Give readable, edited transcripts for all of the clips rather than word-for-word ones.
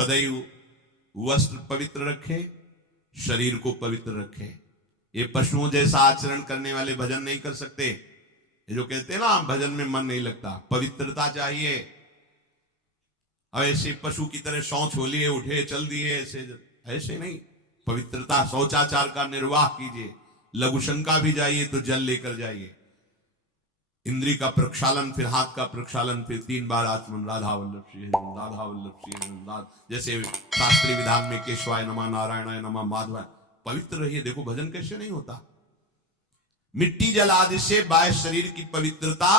सदैव वस्त्र पवित्र रखे, शरीर को पवित्र रखे। ये पशुओं जैसा आचरण करने वाले भजन नहीं कर सकते। ये जो कहते हैं ना भजन में मन नहीं लगता, पवित्रता चाहिए। अब ऐसे पशु की तरह शौच हो लिए, उठे चल दिए, ऐसे नहीं। पवित्रता, शौचाचार का निर्वाह कीजिए। लघुशंका भी जाइए तो जल लेकर जाइए। इंद्री का प्रक्षालन, फिर हाथ का प्रक्षालन, फिर 3 बार आचमन, राधा वल्लभ श्री हरिवंश, राधा वल्लभ श्री हरिवंश, जैसे शास्त्रीय विधान में केशवाय नमः, नारायणाय नमः, माधवाय। पवित्र रहिए। देखो भजन कैसे नहीं होता। मिट्टी जल आदि से बाह्य शरीर की पवित्रता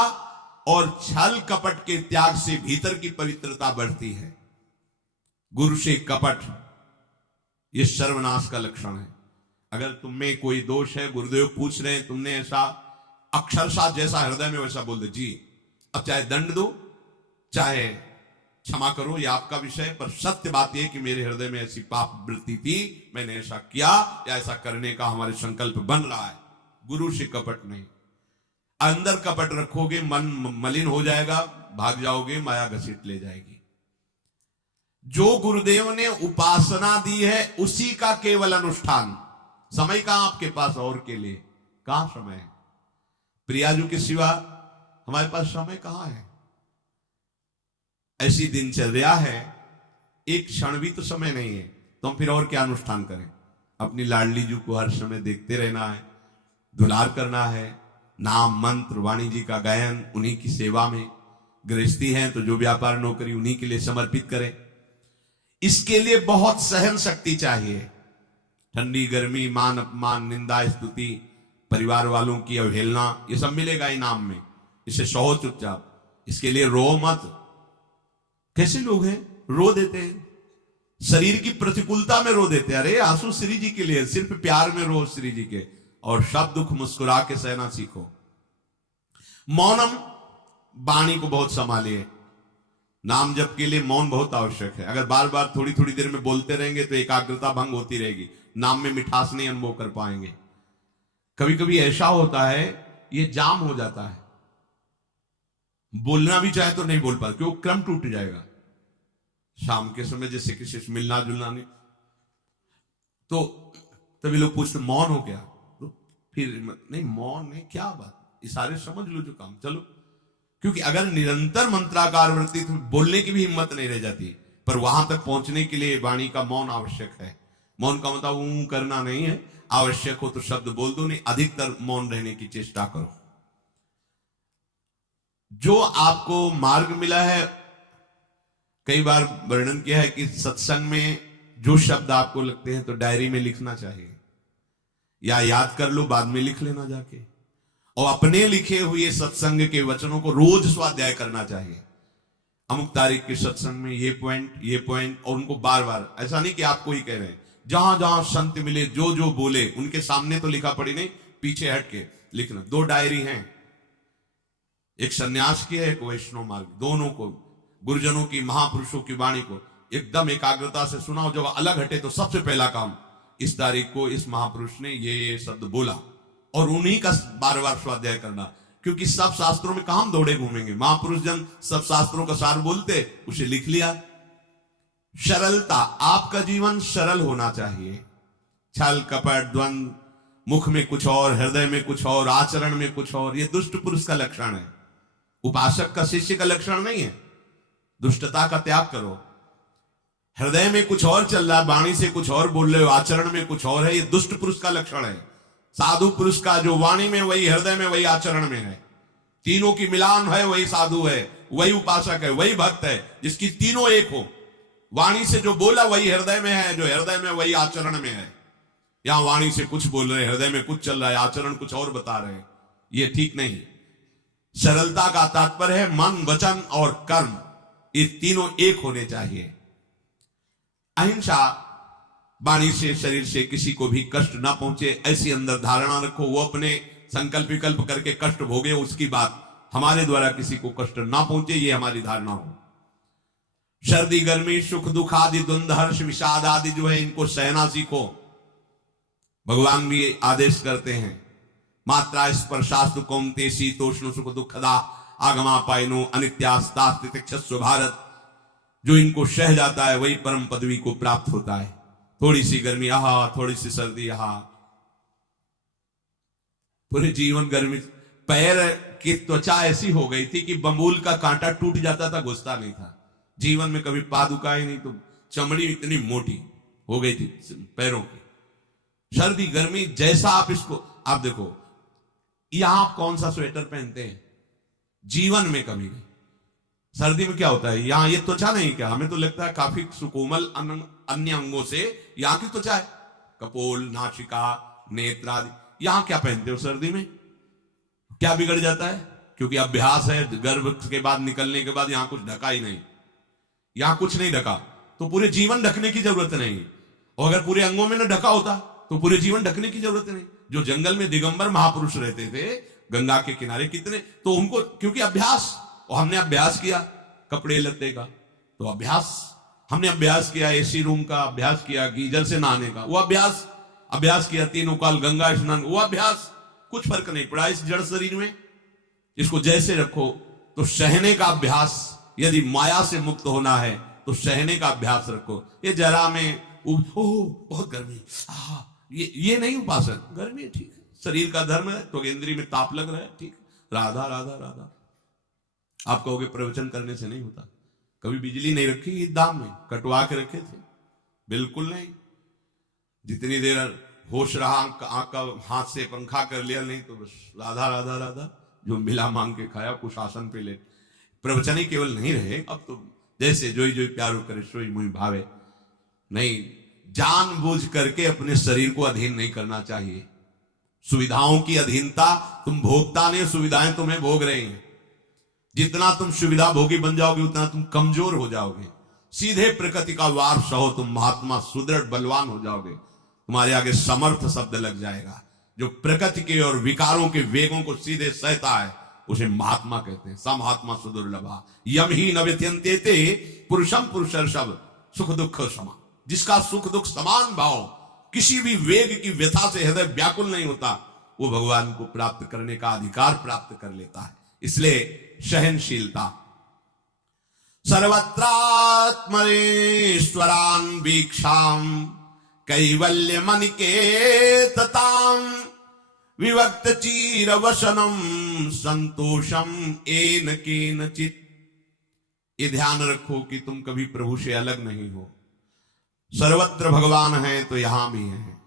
और छल कपट के त्याग से भीतर की पवित्रता बढ़ती है। गुरु से कपट, यह सर्वनाश का लक्षण है। अगर तुम में कोई दोष है, गुरुदेव पूछ रहे हैं, तुमने ऐसा अक्षरशः जैसा हृदय में वैसा बोल दे जी, अब चाहे दंड दो चाहे क्षमा करो, ये आपका विषय, पर सत्य बात यह कि मेरे हृदय में ऐसी पाप वृत्ति थी, मैंने ऐसा किया या ऐसा करने का हमारे संकल्प बन रहा है। गुरु से कपट नहीं। अंदर कपट रखोगे, मन मलिन हो जाएगा, भाग जाओगे, माया घसीट ले जाएगी। जो गुरुदेव ने उपासना दी है उसी का केवल अनुष्ठान। समय कहां आपके पास और के लिए? कहां समय है? प्रियाजू के सिवा हमारे पास समय कहां है? ऐसी दिनचर्या है, एक क्षण भी तो समय नहीं है, तो हम फिर और क्या अनुष्ठान करें? अपनी लाडली जू को हर समय देखते रहना है, दुलार करना है, नाम मंत्र वाणी जी का गायन, उन्हीं की सेवा में। गृहस्थी है तो जो व्यापार नौकरी उन्हीं के लिए समर्पित करें। इसके लिए बहुत सहन शक्ति चाहिए। ठंडी गर्मी, मान अपमान, निंदा स्तुति, परिवार वालों की अवहेलना, ये सब मिलेगा इनाम में। इसे सहो चुपचाप। इसके लिए रो मत। कैसे लोग हैं रो देते हैं, शरीर की प्रतिकूलता में रो देते हैं। अरे आंसू श्री जी के लिए, सिर्फ प्यार में रो श्री जी के, और सब दुख मुस्कुरा के सहना सीखो। मौनम, वाणी को बहुत संभालिए। नाम जप के लिए मौन बहुत आवश्यक है। अगर बार बार थोड़ी थोड़ी देर में बोलते रहेंगे तो एकाग्रता भंग होती रहेगी, नाम में मिठास नहीं अनुभव कर पाएंगे। कभी कभी ऐसा होता है ये जाम हो जाता है, बोलना भी चाहे तो नहीं बोल पाते, क्योंकि क्रम टूट जाएगा। शाम के समय जैसे किसी से मिलना जुलना नहीं, तो तभी लोग पूछते मौन हो क्या? तो फिर नहीं, मौन नहीं, क्या बात, इशारे समझ लो जो काम, चलो। क्योंकि अगर निरंतर मंत्राकार वृत्ति तो बोलने की भी हिम्मत नहीं रह जाती। पर वहां तक पहुंचने के लिए वाणी का मौन आवश्यक है। मौन का मतलब ऊं करना नहीं है, आवश्यक हो तो शब्द बोल दो, नहीं अधिकतर मौन रहने की चेष्टा करो। जो आपको मार्ग मिला है, कई बार वर्णन किया है कि सत्संग में जो शब्द आपको लगते हैं तो डायरी में लिखना चाहिए, या याद कर लो, बाद में लिख लेना जाके। और अपने लिखे हुए सत्संग के वचनों को रोज स्वाध्याय करना चाहिए। अमुक तारीख के सत्संग में ये पॉइंट, और उनको बार बार, ऐसा नहीं कि आपको ही कह रहे हैं, जहां जहां संत मिले जो जो बोले उनके सामने तो लिखा पड़ी नहीं, पीछे हट के लिखना। 2 डायरी हैं, एक सन्यास की है, एक वैष्णव मार्ग। दोनों को, गुरुजनों की, महापुरुषों की वाणी को एकदम एकाग्रता से सुनाओ। जब अलग हटे तो सबसे पहला काम, इस तारीख को इस महापुरुष ने ये शब्द बोला, और उन्हीं का बार बार स्वाध्याय करना। क्योंकि सब शास्त्रों में कहां दौड़े घूमेंगे, महापुरुष जन सब शास्त्रों का सार बोलते, उसे लिख लिया। सरलता, आपका जीवन सरल होना चाहिए। छल कपट द्वंद, मुख में कुछ और, हृदय में कुछ और, आचरण में कुछ और, यह दुष्ट पुरुष का लक्षण है। उपासक का, शिष्य का लक्षण नहीं है। दुष्टता का त्याग करो। हृदय में कुछ और चल रहा है, वाणी से कुछ और बोल रहे हो, आचरण में कुछ और है, यह दुष्ट पुरुष का लक्षण है। साधु पुरुष का जो वाणी में वही, हृदय में वही, आचरण में है, तीनों की मिलान है, वही साधु है, वही उपासक है, वही भक्त है, जिसकी तीनों एक हो। वाणी से जो बोला वही हृदय में है, जो हृदय में वही आचरण में है। यहां वाणी से कुछ बोल रहे, हृदय में कुछ चल रहा है, आचरण कुछ और बता रहे हैं, ये ठीक नहीं। सरलता का तात्पर्य है मन, वचन और कर्म, ये तीनों एक होने चाहिए। अहिंसा, वाणी से, शरीर से किसी को भी कष्ट ना पहुंचे, ऐसी अंदर धारणा रखो। वो अपने संकल्प विकल्प करके कष्ट भोगे, उसकी बात, हमारे द्वारा किसी को कष्ट ना पहुंचे, ये हमारी धारणा हो। सर्दी गर्मी, सुख दुख आदि, द्वंद्व हर्ष विषाद आदि जो है, इनको सहना सीखो। भगवान भी आदेश करते हैं, मात्रा स्पर्शास्तु कौन्तेय शीतोष्ण सुख दुखदा आगमा पायनो अनित्यास्तास्तितिक्षस्व भारत। जो इनको सह जाता है वही परम पदवी को प्राप्त होता है। थोड़ी सी गर्मी आहा, थोड़ी सी सर्दी आहा, पूरे जीवन गर्मी। पैर की त्वचा ऐसी हो गई थी कि बमूल का कांटा टूट जाता था, घुसता नहीं था। जीवन में कभी पादुका ही नहीं, तो चमड़ी इतनी मोटी हो गई थी पैरों की। सर्दी गर्मी जैसा आप इसको, आप देखो यहां आप कौन सा स्वेटर पहनते हैं, जीवन में कभी नहीं। सर्दी में क्या होता है, यहां ये त्वचा नहीं, क्या हमें तो लगता है काफी सुकोमल अन्य अंगों से यहां की त्वचा है, कपोल, नासिका, नेत्र आदि। यहां क्या पहनते हो सर्दी में, क्या बिगड़ जाता है? क्योंकि अभ्यास है, गर्भ के बाद निकलने के बाद यहां कुछ ढका ही नहीं, यहां कुछ नहीं ढका, तो पूरे जीवन ढकने की जरूरत नहीं। और अगर पूरे अंगों में न ढका होता तो पूरे जीवन ढकने की जरूरत नहीं। जो जंगल में दिगंबर महापुरुष रहते थे गंगा के किनारे कितने, तो उनको क्योंकि अभ्यास, और हमने अभ्यास किया कपड़े लत्ते का, तो अभ्यास, हमने अभ्यास किया एसी रूम का, अभ्यास किया गीजर से नहाने का, वो अभ्यास किया तीनों काल गंगा स्नान, वो अभ्यास। कुछ फर्क नहीं पड़ा इस जड़ शरीर में। इसको जैसे रखो, तो सहने का अभ्यास, यदि माया से मुक्त होना है तो सहने का अभ्यास रखो। ये जरा में बहुत गर्मी, ये नहीं उपासक, गर्मी ठीक है, शरीर का धर्म है, तो इंद्री में ताप लग रहा है, ठीक, राधा राधा राधा। आप कहोगे प्रवचन करने से नहीं होता। कभी बिजली नहीं रखी ईद धाम में, कटवा के रखे थे? बिल्कुल नहीं। जितनी देर होश रहा, आंख का हाथ से पंखा कर लिया, नहीं तो बस राधा राधा राधा, जो मिला मांग के खाया, कुछ आसन पे ले। प्रवचन ही केवल नहीं रहे, अब तो जैसे जोई जोई प्यारो करे सोई मुई भावे। नहीं, जानबूझ करके अपने शरीर को अधीन नहीं करना चाहिए। सुविधाओं की अधीनता, तुम भोगता नहीं, सुविधाएं तुम्हें भोग रही हैं। जितना तुम सुविधा भोगी बन जाओगे उतना तुम कमजोर हो जाओगे। सीधे प्रकृति का वार सहो, तुम महात्मा सुदृढ़ बलवान हो जाओगे। तुम्हारे आगे समर्थ शब्द लग जाएगा। जो प्रकृति के और विकारों के वेगों को सीधे सहता है उसे महात्मा कहते हैं। स महात्मा सुदुर्लभा यम ही न व्यत्यन्तेते पुरुषम पुरुषर्षभ सुख दुख समा। जिसका सुख दुख समान भाव, किसी भी वेग की व्यथा से हृदय व्याकुल नहीं होता, वो भगवान को प्राप्त करने का अधिकार प्राप्त कर लेता है। इसलिए सहनशीलता। सर्वत्रात्मनेश्वरान वीक्षाम कैवल्य मनिकेतताम विवक्त चीर वसनम संतोषम एन केनचित। ये ध्यान रखो कि तुम कभी प्रभु से अलग नहीं हो। सर्वत्र भगवान है तो यहां भी है,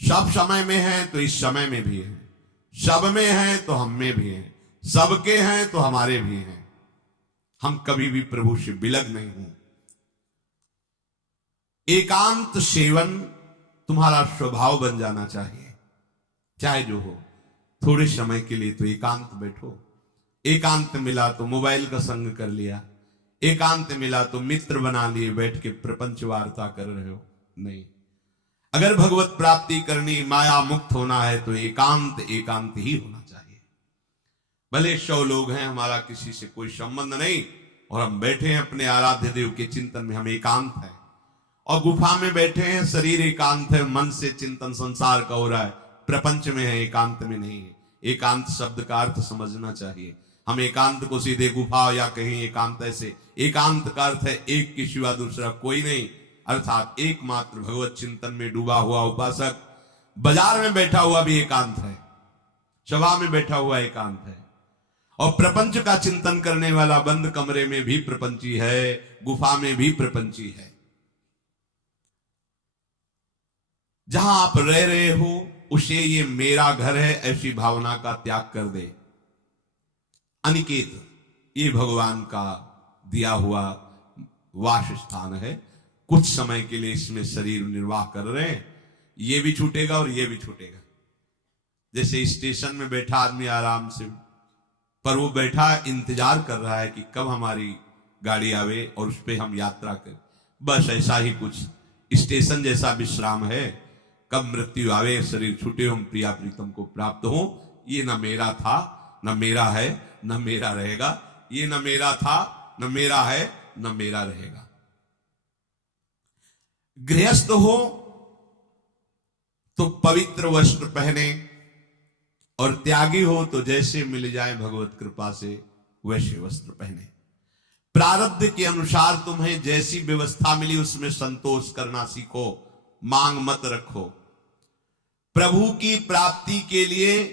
सब समय में है तो इस समय में भी है, सब में है तो हम में भी है, सबके हैं तो हमारे भी हैं। हम कभी भी प्रभु से बिलग नहीं हूं। एकांत सेवन तुम्हारा स्वभाव बन जाना चाहिए, चाहे जो हो। थोड़े समय के लिए तो एकांत बैठो। एकांत मिला तो मोबाइल का संग कर लिया, एकांत मिला तो मित्र बना लिए, बैठ के प्रपंच वार्ता कर रहे हो, नहीं। अगर भगवत प्राप्ति करनी, माया मुक्त होना है तो एकांत एकांत ही होना चाहिए। भले 100 लोग हैं, हमारा किसी से कोई संबंध नहीं, और हम बैठे हैं अपने आराध्य देव के चिंतन में, हम एकांत हैं। और गुफा में बैठे हैं, शरीर एकांत है, मन से चिंतन संसार का हो रहा है, प्रपंच में है, एकांत में नहीं है। एकांत शब्द का अर्थ समझना चाहिए। हम एकांत को सीधे गुफा या कहीं एकांत ऐसे, एकांत का अर्थ है एक के सिवा दूसरा कोई नहीं, अर्थात एकमात्र भगवत चिंतन में डूबा हुआ उपासक। बाजार में बैठा हुआ भी एकांत है, सभा में बैठा हुआ एकांत है, और प्रपंच का चिंतन करने वाला बंद कमरे में भी प्रपंची है, गुफा में भी प्रपंची है। जहां आप रह रहे हो उसे ये मेरा घर है ऐसी भावना का त्याग कर दे। अनिकेत ये भगवान का दिया हुआ वास स्थान है। कुछ समय के लिए इसमें शरीर निर्वाह कर रहे हैं, ये भी छूटेगा और ये भी छूटेगा। जैसे स्टेशन में बैठा आदमी आराम से, पर वो बैठा इंतजार कर रहा है कि कब हमारी गाड़ी आवे और उस पर हम यात्रा करें। बस ऐसा ही कुछ स्टेशन जैसा विश्राम है। कब मृत्यु आवे, शरीर छूटे, हम प्रिया प्रीतम को प्राप्त हो। ये न मेरा था, न मेरा है, न मेरा रहेगा। ये न मेरा था, न मेरा है, न मेरा रहेगा। गृहस्थ हो तो पवित्र वस्त्र पहने, और त्यागी हो तो जैसे मिल जाए भगवत कृपा से वैसे वस्त्र पहने। प्रारब्ध के अनुसार तुम्हें जैसी व्यवस्था मिली उसमें संतोष करना सीखो, मांग मत रखो। प्रभु की प्राप्ति के लिए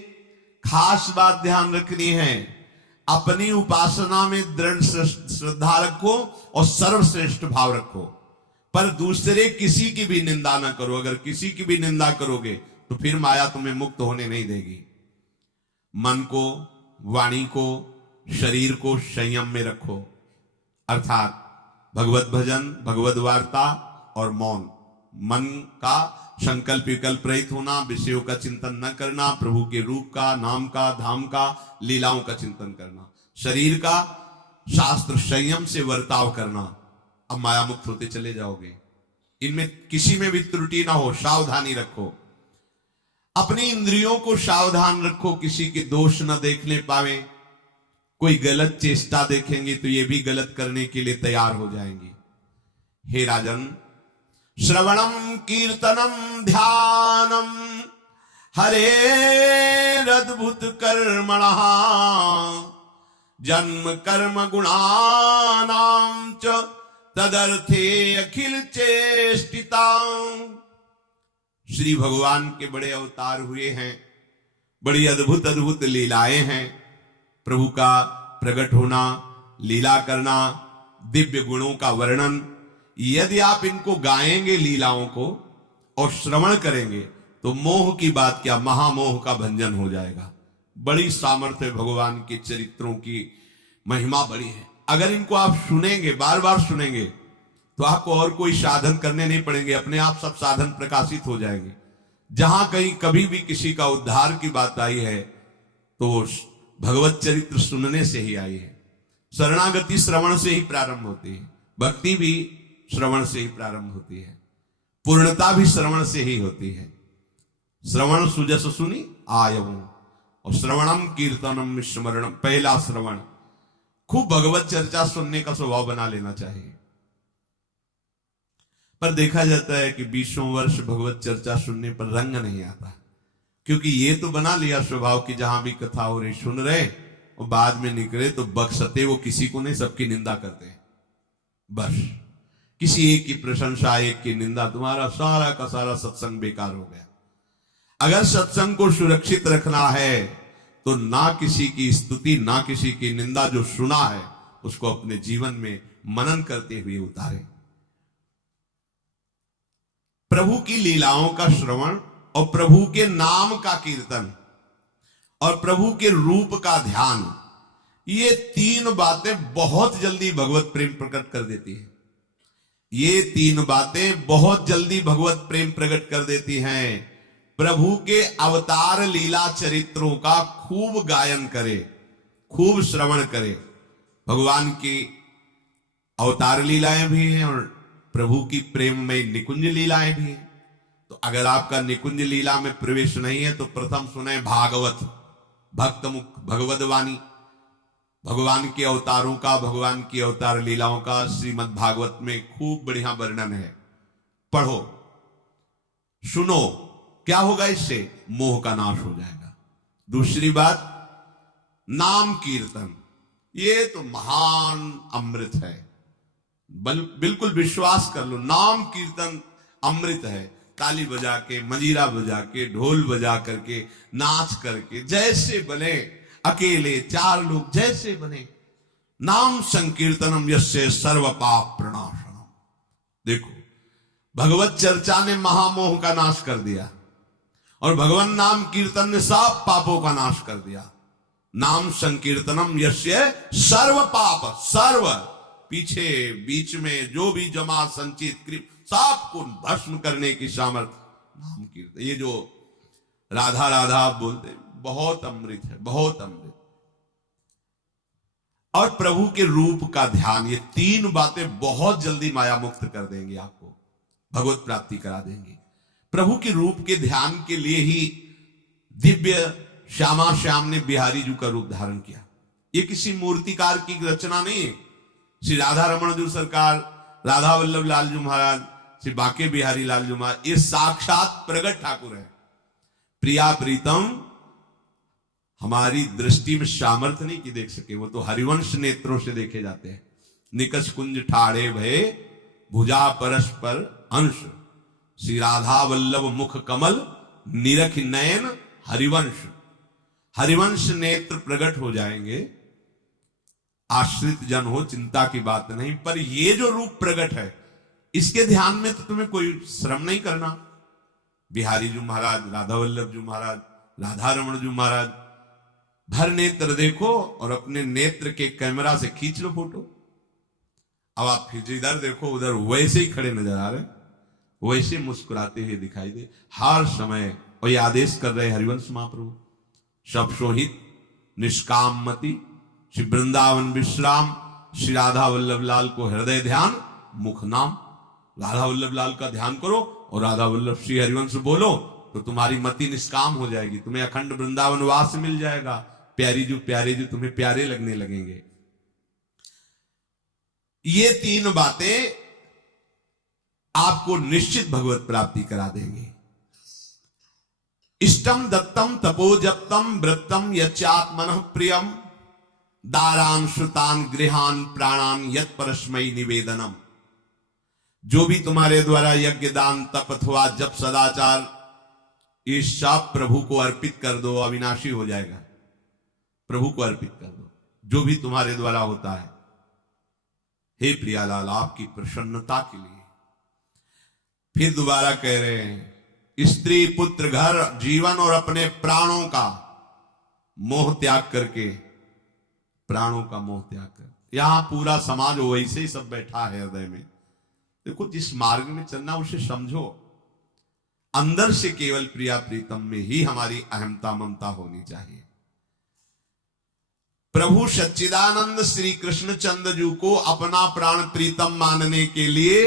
खास बात ध्यान रखनी है, अपनी उपासना में दृढ़ श्रद्धा रखो और सर्वश्रेष्ठ भाव रखो, पर दूसरे किसी की भी निंदा ना करो। अगर किसी की भी निंदा करोगे तो फिर माया तुम्हें मुक्त होने नहीं देगी। मन को, वाणी को, शरीर को संयम में रखो, अर्थात भगवत भजन, भगवत वार्ता और मौन। मन का संकल्प विकल्प रहित होना, विषयों का चिंतन न करना, प्रभु के रूप का, नाम का, धाम का, लीलाओं का चिंतन करना। शरीर का शास्त्र संयम से वर्ताव करना। अब माया मुक्त होते चले जाओगे। इनमें किसी में भी त्रुटि ना हो, सावधानी रखो। अपनी इंद्रियों को सावधान रखो, किसी के दोष न देखने पावे। कोई गलत चेष्टा देखेंगे तो ये भी गलत करने के लिए तैयार हो जाएंगे। हे राजन, श्रवणम कीर्तनम ध्यानम हरेरद्भुत कर्मणः जन्म कर्म गुणानां च तदर्थे अखिल चेष्टिता। श्री भगवान के बड़े अवतार हुए हैं, बड़ी अद्भुत अद्भुत लीलाएं हैं। प्रभु का प्रकट होना, लीला करना, दिव्य गुणों का वर्णन, यदि आप इनको गाएंगे लीलाओं को और श्रवण करेंगे तो मोह की बात क्या, महामोह का भंजन हो जाएगा। बड़ी सामर्थ्य भगवान के चरित्रों की महिमा बड़ी है। अगर इनको आप सुनेंगे, बार बार सुनेंगे, तो आपको और कोई साधन करने नहीं पड़ेंगे, अपने आप सब साधन प्रकाशित हो जाएंगे। जहां कहीं कभी भी किसी का उद्धार की बात आई है तो भगवत चरित्र सुनने से ही आई है। शरणागति श्रवण से ही प्रारंभ होती है, भक्ति भी श्रवण से ही प्रारंभ होती है, पूर्णता भी श्रवण से ही होती है। श्रवण सुजस सुनी आयऊ, और श्रवणम कीर्तनम स्मरणम, पहला श्रवण। खूब भगवत चर्चा सुनने का स्वभाव बना लेना चाहिए। पर देखा जाता है कि 20 वर्ष भगवत चर्चा सुनने पर रंग नहीं आता, क्योंकि ये तो बना लिया स्वभाव कि जहां भी कथा हो रही सुन रहे और बाद में निकले तो बख्शते वो किसी को नहीं, सबकी निंदा करते हैं। बस किसी एक की प्रशंसा, एक की निंदा, तुम्हारा सारा का सारा सत्संग बेकार हो गया। अगर सत्संग को सुरक्षित रखना है तो ना किसी की स्तुति, ना किसी की निंदा, जो सुना है उसको अपने जीवन में मनन करते हुए उतारे। प्रभु की लीलाओं का श्रवण और प्रभु के नाम का कीर्तन और प्रभु के रूप का ध्यान, ये तीन बातें बहुत जल्दी भगवत प्रेम प्रकट कर देती है। ये तीन बातें बहुत जल्दी भगवत प्रेम प्रकट कर देती हैं। प्रभु के अवतार लीला चरित्रों का खूब गायन करे, खूब श्रवण करे। भगवान की अवतार लीलाएं भी हैं और प्रभु की प्रेम में निकुंज लीलाएं भी हैं। तो अगर आपका निकुंज लीला में प्रवेश नहीं है तो प्रथम सुने भागवत, भक्त मुख भगवद वाणी, भगवान के अवतारों का, भगवान की अवतार लीलाओं का श्रीमद् भागवत में खूब बढ़िया वर्णन है। पढ़ो, सुनो, क्या होगा इससे? मोह का नाश हो जाएगा। दूसरी बात, नाम कीर्तन, ये तो महान अमृत है। बिल्कुल विश्वास कर लो, नाम कीर्तन अमृत है। ताली बजा के, मंजीरा बजा के, ढोल बजा करके, नाच करके, जैसे बने, अकेले चार लोग जैसे बने, नाम संकीर्तनम यस्य सर्व पाप प्रणाशनम। देखो, भगवत चर्चा ने महामोह का नाश कर दिया और भगवान नाम कीर्तन ने सब पापों का नाश कर दिया। नाम संकीर्तनम यस्य सर्व पाप, सर्व पीछे बीच में जो भी जमा संचित कृप सबको भस्म करने की सामर्थ्य नाम कीर्तन। ये जो राधा राधा बोलते, बहुत अमृत है, बहुत अमृत। और प्रभु के रूप का ध्यान, ये तीन बातें बहुत जल्दी माया मुक्त कर देंगे, आपको भगवत प्राप्ति करा देंगे। प्रभु के रूप के ध्यान के लिए ही दिव्य श्यामा श्याम ने बिहारी जी का रूप धारण किया। ये किसी मूर्तिकार की रचना नहीं है। श्री राधा रमण जी सरकार, राधा वल्लभ लाल जी महाराज, श्री बाके बिहारी लाल जी महाराज, ये साक्षात प्रगट ठाकुर है। प्रिया प्रीतम हमारी दृष्टि में सामर्थ्य नहीं कि देख सके, वो तो हरिवंश नेत्रों से देखे जाते हैं। निकष कुंज ठाड़े भये भुजा परस्पर अंश, श्री राधा वल्लभ मुख कमल निरख नयन हरिवंश। हरिवंश नेत्र प्रकट हो जाएंगे, आश्रित जन हो चिंता की बात नहीं, पर ये जो रूप प्रकट है इसके ध्यान में तो तुम्हें कोई श्रम नहीं करना। बिहारी जी महाराज, राधा वल्लभ जी महाराज, राधा रमण जी महाराज, भर नेत्र देखो और अपने नेत्र के कैमरा से खींच लो फोटो। अब आप फिर इधर देखो, उधर वैसे ही खड़े नजर आ रहे, वैसे मुस्कुराते हुए दिखाई दे हर समय। और ये आदेश कर रहे हरिवंश महाप्रभु, सब सोहित निष्काम मति श्री वृंदावन विश्राम, श्री राधा वल्लभ लाल को हृदय ध्यान मुख नाम। राधा वल्लभ लाल का ध्यान करो और राधा वल्लभ श्री हरिवंश बोलो तो तुम्हारी मति निष्काम हो जाएगी, तुम्हें अखंड वृंदावन वास मिल जाएगा, प्यारे जो तुम्हें प्यारे लगने लगेंगे। ये तीन बातें आपको निश्चित भगवत प्राप्ति करा देंगे। इष्टम दत्तम तपोजप्तम वृत्तम यच्चात्मनः प्रियम, दारान श्रुतान गृहान प्राणान यत् परस्मै निवेदनम। जो भी तुम्हारे द्वारा यज्ञ दान तप अथवा जप सदाचार ये सब प्रभु को अर्पित कर दो, अविनाशी हो जाएगा। प्रभु को अर्पित कर दो जो भी तुम्हारे द्वारा होता है। हे प्रियालाल, आपकी प्रसन्नता के लिए। फिर दोबारा कह रहे हैं, स्त्री पुत्र घर जीवन और अपने प्राणों का मोह त्याग करके, प्राणों का मोह त्याग कर। यहां पूरा समाज वैसे ही सब बैठा है हृदय में। देखो, जिस मार्ग में चलना उसे समझो। अंदर से केवल प्रिया प्रीतम में ही हमारी अहमता ममता होनी चाहिए। प्रभु सच्चिदानंद श्री कृष्ण चंद्र जी को अपना प्राण प्रीतम मानने के लिए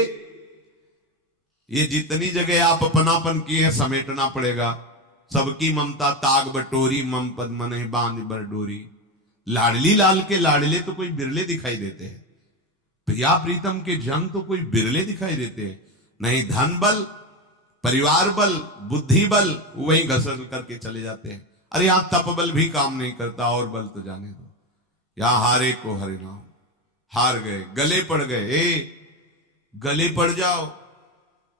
ये जितनी जगह आप अपनापन किए हैं समेटना पड़ेगा। सबकी ममता ताग बटोरी, मम पद मन बांध बरडोरी। लाडली लाल के लाडले तो कोई बिरले दिखाई देते हैं, प्रिया प्रीतम के जन तो कोई बिरले दिखाई देते हैं। नहीं धन बल, परिवार बल, बुद्धि बल वही घसर करके चले जाते हैं। अरे यहां तप बल भी काम नहीं करता, और बल तो जाने दो। यहां हारे को हरे नाम, हार गए, गले पड़ गए। गले पड़ जाओ,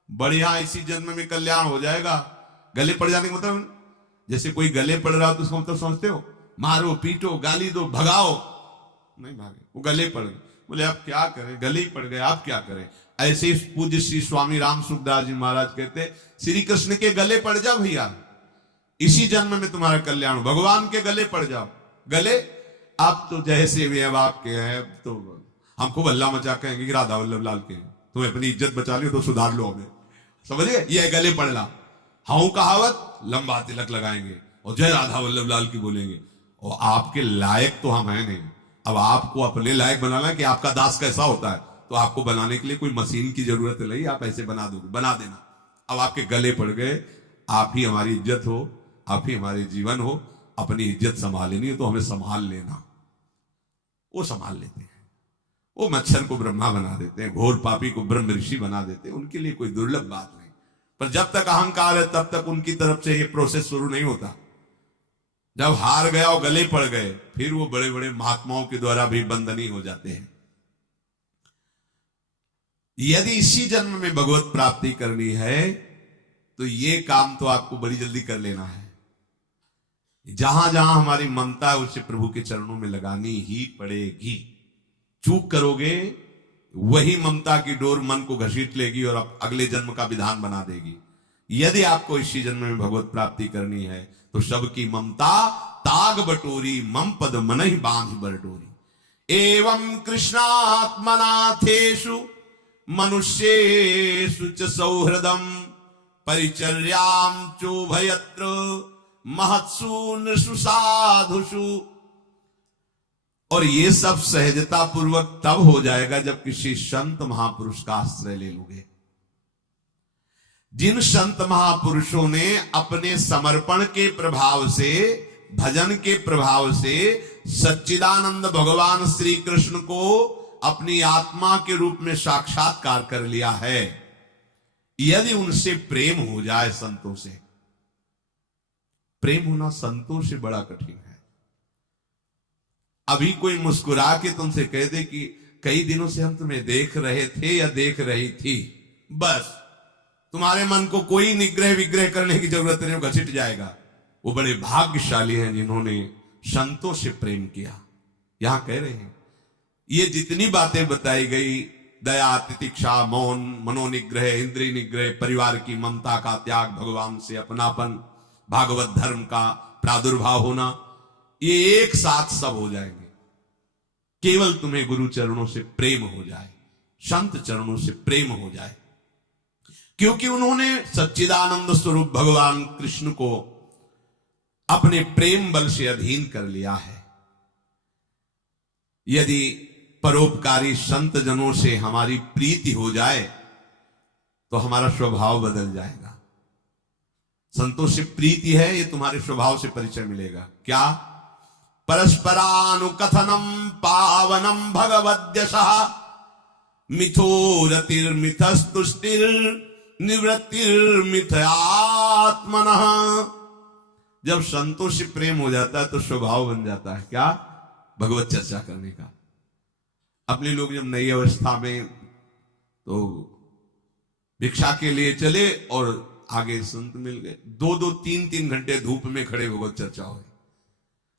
बढ़िया इसी जन्म में कल्याण हो जाएगा। गले पड़ जाने का मतलब, जैसे कोई गले पड़ रहा हो तो उसका मतलब समझते हो, मारो पीटो गाली दो भगाओ, नहीं भागे, वो गले पड़ गए। बोले आप क्या करें, गले ही पड़ गए, आप क्या करें। ऐसे ही पूज्य श्री स्वामी राम सुखदास जी महाराज कहते, श्री कृष्ण के गले पड़ जाओ भैया, इसी जन्म में तुम्हारा कल्याण। भगवान के गले पड़ जाओ। गले आप तो जैसे भी अब आपके हैं, तो हम खूब हल्ला मचा कहेंगे कि राधा वल्लभ लाल के, तुम्हें अपनी इज्जत बचा लियो तो सुधार लो हमें, समझिए। ये गले पड़ना, हाउ कहावत, लंबा तिलक लगाएंगे और जय राधा वल्लभ लाल की बोलेंगे। और आपके लायक तो हम हैं नहीं। अब आपको अपने लायक बनाना कि आपका दास कैसा होता है, तो आपको बनाने के लिए कोई मशीन की जरूरत नहीं, आप ऐसे बना दोगे, बना देना। अब आपके गले पड़ गए, आप ही हमारी इज्जत हो, आप ही हमारे जीवन हो। अपनी इज्जत संभालनी है तो हमें संभाल लेना। वो संभाल लेते हैं। वो मच्छर को ब्रह्मा बना देते हैं, घोर पापी को ब्रह्म ऋषि बना देते हैं। उनके लिए कोई दुर्लभ बात नहीं, पर जब तक अहंकार है तब तक उनकी तरफ से ये प्रोसेस शुरू नहीं होता। जब हार गया और गले पड़ गए, फिर वो बड़े बड़े महात्माओं के द्वारा भी बंधनी हो जाते हैं। यदि इसी जन्म में भगवत प्राप्ति करनी है तो ये काम तो आपको बड़ी जल्दी कर लेना है। जहां जहां हमारी ममता है उसे प्रभु के चरणों में लगानी ही पड़ेगी। चूक करोगे, वही ममता की डोर मन को घसीट लेगी और अगले जन्म का विधान बना देगी। यदि आपको इसी जन्म में भगवत प्राप्ति करनी है तो सबकी ममता ताग बटोरी, मम पद मनहि बांध बरडोरी। एवं कृष्णात्मनाथेषु मनुष्येषु च सौहृदम परिचर्यां चोभयत्र महत्सु नृषु साधुषु। और ये सब सहजता पूर्वक तब हो जाएगा जब किसी संत महापुरुष का आश्रय ले लोगे। जिन संत महापुरुषों ने अपने समर्पण के प्रभाव से, भजन के प्रभाव से सच्चिदानंद भगवान श्री कृष्ण को अपनी आत्मा के रूप में साक्षात्कार कर लिया है, यदि उनसे प्रेम हो जाए, संतों से प्रेम होना संतों से बड़ा कठिन है। अभी कोई मुस्कुरा के तुमसे कह दे कि कई दिनों से हम तुम्हें देख रहे थे या देख रही थी, बस तुम्हारे मन को कोई निग्रह विग्रह करने की जरूरत नहीं, घसीट जाएगा। वो बड़े भाग्यशाली हैं जिन्होंने संतों से प्रेम किया। यहां कह रहे हैं ये जितनी बातें बताई गई, दया, तितिक्षा, मौन, मनोनिग्रह, इंद्रिय निग्रह, परिवार की ममता का त्याग, भगवान से अपनापन, भागवत धर्म का प्रादुर्भाव होना, ये एक साथ सब हो जाएंगे केवल तुम्हें गुरु चरणों से प्रेम हो जाए, संत चरणों से प्रेम हो जाए, क्योंकि उन्होंने सच्चिदानंद स्वरूप भगवान कृष्ण को अपने प्रेम बल से अधीन कर लिया है। यदि परोपकारी संत जनों से हमारी प्रीति हो जाए तो हमारा स्वभाव बदल जाएगा। संतों से प्रीति है, ये तुम्हारे स्वभाव से परिचय मिलेगा। क्या? परस्परानुकथनम पावनम भगवद्यशः मिथो रतिर्मिथस्तुष्टिर निवृत्तिर्मिथ आत्मनः। जब संतों से प्रेम हो जाता है तो स्वभाव बन जाता है क्या? भगवत चर्चा करने का। अपने लोग जब नई अवस्था में तो भिक्षा के लिए चले और आगे संत मिल गए, 2-2, 3-3 घंटे धूप में खड़े भगवत चर्चा हो,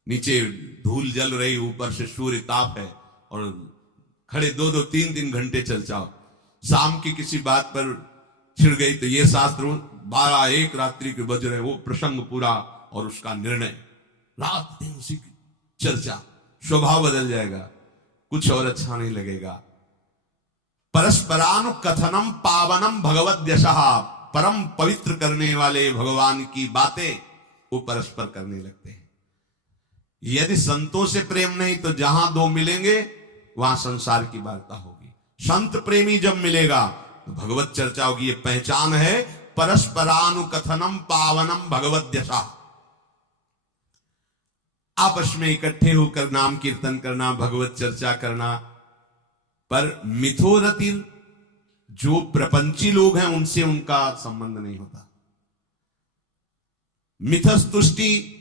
नीचे धूल जल रही, ऊपर से सूर्य ताप है और खड़े 2-2, 3-3 घंटे चर्चा हो। शाम की किसी बात पर छिड़ गई तो ये शास्त्र 12-1 रात्रि के बज रहे, वो प्रसंग पूरा और उसका निर्णय, रात दिन उसी की चर्चा। स्वभाव बदल जाएगा, कुछ और अच्छा नहीं लगेगा। परस्परानुकथनम पावनम भगवद्यशः, परम पवित्र करने वाले भगवान की बातें वो परस्पर करने लगते हैं। यदि संतों से प्रेम नहीं तो जहां दो मिलेंगे वहां संसार की वार्ता होगी। संत प्रेमी जब मिलेगा तो भगवत चर्चा होगी। ये पहचान है परस्परानुकथनम पावनम भगवद्यशः। आपस में इकट्ठे होकर नाम कीर्तन करना, भगवत चर्चा करना। पर मिथोरतिर, जो प्रपंची लोग हैं उनसे उनका संबंध नहीं होता। मिथस्तुष्टि,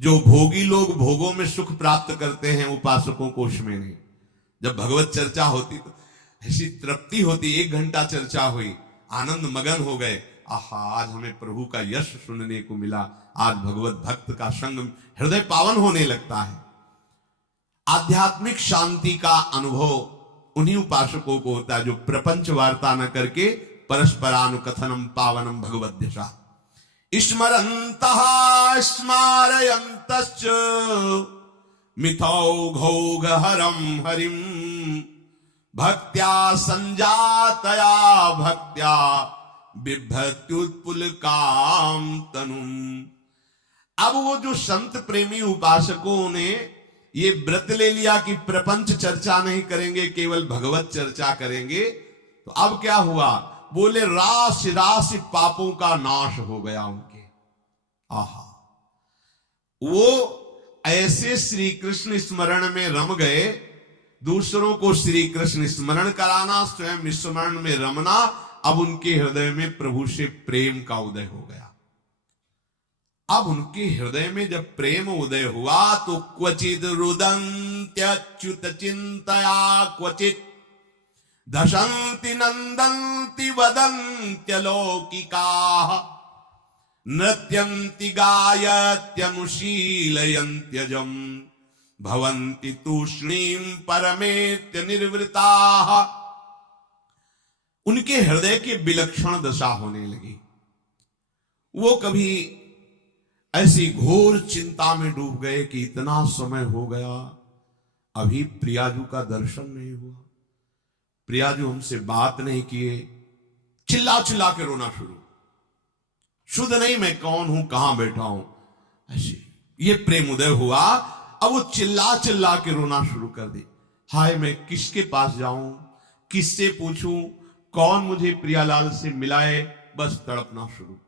जो भोगी लोग भोगों में सुख प्राप्त करते हैं, उपासकों को उसमें नहीं। जब भगवत चर्चा होती तो ऐसी तृप्ति होती, 1 घंटा चर्चा हुई, आनंद मगन हो गए, आहा आज हमें प्रभु का यश सुनने को मिला, आज भगवत भक्त का संग, हृदय पावन होने लगता है। आध्यात्मिक शांति का अनुभव उन्हीं उपासकों को होता है जो प्रपंच वार्ता न करके परस्परानुकथनम पावनम भगवद्यशः स्मरन्तः स्मारयन्तश्च मिथौघौघहरं हरिं भक्त्या संजातया भक्त्या बिभ्रत्युत्पुलकाम तनुम। अब वो जो संत प्रेमी उपासकों ने ये व्रत ले लिया कि प्रपंच चर्चा नहीं करेंगे, केवल भगवत चर्चा करेंगे, तो अब क्या हुआ? बोले राशि राशि पापों का नाश हो गया उनके। आहा, वो ऐसे श्री कृष्ण स्मरण में रम गए, दूसरों को श्री कृष्ण स्मरण कराना, स्वयं स्मरण में रमना। अब उनके हृदय में प्रभु से प्रेम का उदय हो गया। अब उनके हृदय में जब प्रेम उदय हुआ तो क्वचित रुदन्त्यच्युत चिंतया क्वचित दशन्ति नंदन्ति वदन्त्यलौकिकाः नृत्यन्ति गायत्यनुशीलयन्त्यजम् भवन्ति तूष्णीं परमेत्य निर्वृताः। उनके हृदय की विलक्षण दशा होने लगी। वो कभी ऐसी घोर चिंता में डूब गए कि इतना समय हो गया, अभी प्रियाजू का दर्शन नहीं हुआ, प्रियाजू हमसे बात नहीं किए। चिल्ला चिल्ला के रोना शुरू, शुद्ध नहीं मैं कौन हूं, कहां बैठा हूं, ऐसे ये प्रेम उदय हुआ। अब वो चिल्ला चिल्ला के रोना शुरू कर दी। हाय मैं किसके पास जाऊं, किससे पूछूं, कौन मुझे प्रियालाल से मिलाए, बस तड़पना शुरू।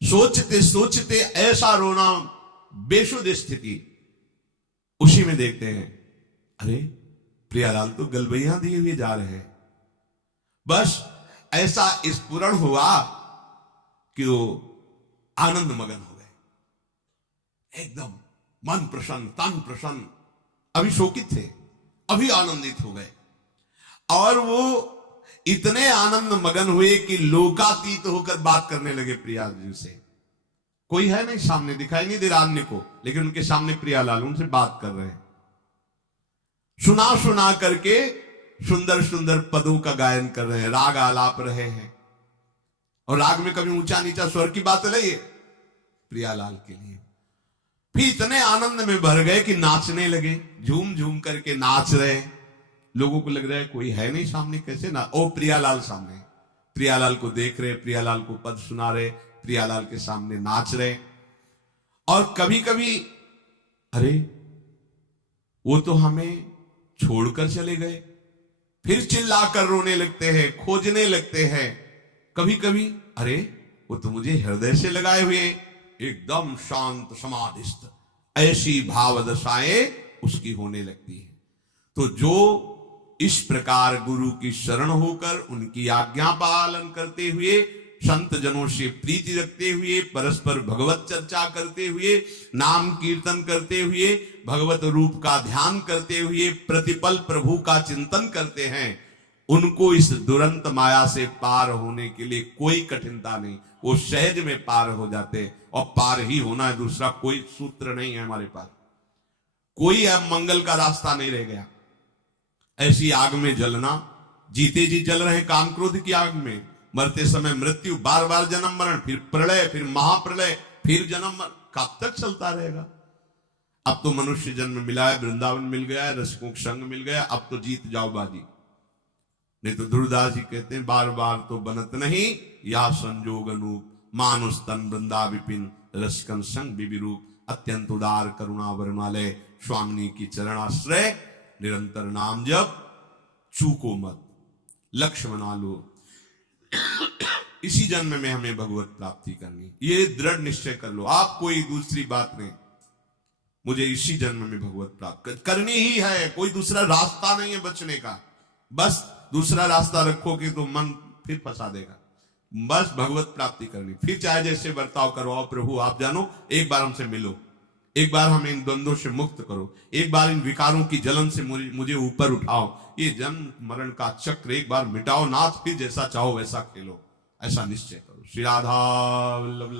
सोचते सोचते ऐसा रोना, बेसुध स्थिति। उसी में देखते हैं अरे प्रियालाल तो गलबैया दिए हुए जा रहे हैं। बस ऐसा स्फुरण हुआ कि वो आनंद मगन हो गए, एकदम मन प्रसन्न, तन प्रसन्न। अभी शोकित थे, अभी आनंदित हो गए और वो इतने आनंद मगन हुए कि लोकातीत होकर बात करने लगे प्रियालाल जी से। कोई है नहीं सामने, दिखाई नहीं दे रहा अन्य को, लेकिन उनके सामने प्रियालाल उनसे बात कर रहे हैं। सुना सुना करके सुंदर सुंदर पदों का गायन कर रहे हैं, राग आलाप रहे हैं। और राग में कभी ऊंचा नीचा स्वर की बात नहीं है प्रियालाल के लिए। फिर इतने आनंद में भर गए कि नाचने लगे, झूम झूम करके नाच रहे। लोगों को लग रहा है कोई है नहीं सामने, कैसे ना, ओ प्रियालाल सामने। प्रियालाल को देख रहे, प्रियालाल को पद सुना रहे, प्रियालाल के सामने नाच रहे। और कभी कभी अरे वो तो हमें छोड़कर चले गए, फिर चिल्लाकर रोने लगते हैं, खोजने लगते हैं। कभी कभी अरे वो तो मुझे हृदय से लगाए हुए, एकदम शांत समाधिस्थ, ऐसी भाव दशाएं उसकी होने लगती है। तो जो इस प्रकार गुरु की शरण होकर उनकी आज्ञा पालन करते हुए, संत जनों से प्रीति रखते हुए, परस्पर भगवत चर्चा करते हुए, नाम कीर्तन करते हुए, भगवत रूप का ध्यान करते हुए, प्रतिपल प्रभु का चिंतन करते हैं, उनको इस दुरंत माया से पार होने के लिए कोई कठिनता नहीं, वो सहज में पार हो जाते। और पार ही होना है, दूसरा कोई सूत्र नहीं है हमारे पास, कोई अब मंगल का रास्ता नहीं रह गया। ऐसी आग में जलना, जीते जी जल रहे काम क्रोध की आग में, मरते समय मृत्यु, बार बार जन्म मरण, फिर प्रलय, फिर महाप्रलय, फिर जन्म मरण, कब तक चलता रहेगा। अब तो मनुष्य जन्म मिला है, वृंदावन मिल गया है, रसिकों का संग मिल गया, अब तो जीत जाओ बाजी। नहीं तो ध्रुवदास जी कहते हैं बार बार तो बनत नहीं, या संजोग अनूप, मानुष तन वृंदा विपिन, रसिकन संग विविरूप, अत्यंत उदार करुणा वरमालय, स्वामिनी की चरणाश्रय, निरंतर नाम जप, चूको मत, लक्ष्य बना लो। इसी जन्म में हमें भगवत प्राप्ति करनी, ये दृढ़ निश्चय कर लो आप, कोई दूसरी बात नहीं। मुझे इसी जन्म में भगवत प्राप्त करनी ही है, कोई दूसरा रास्ता नहीं है बचने का। बस दूसरा रास्ता रखोगे तो मन फिर फंसा देगा। बस भगवत प्राप्ति करनी, फिर चाहे जैसे बर्ताव करो, आओ प्रभु आप जानो, एक बार हमसे मिलो, एक बार हमें इन द्वंद्वों से मुक्त करो, एक बार इन विकारों की जलन से मुझे ऊपर उठाओ, ये जन्म मरण का चक्र एक बार मिटाओ नाथ, फिर जैसा चाहो वैसा खेलो, ऐसा निश्चय करो। श्री राधा वल्लभ।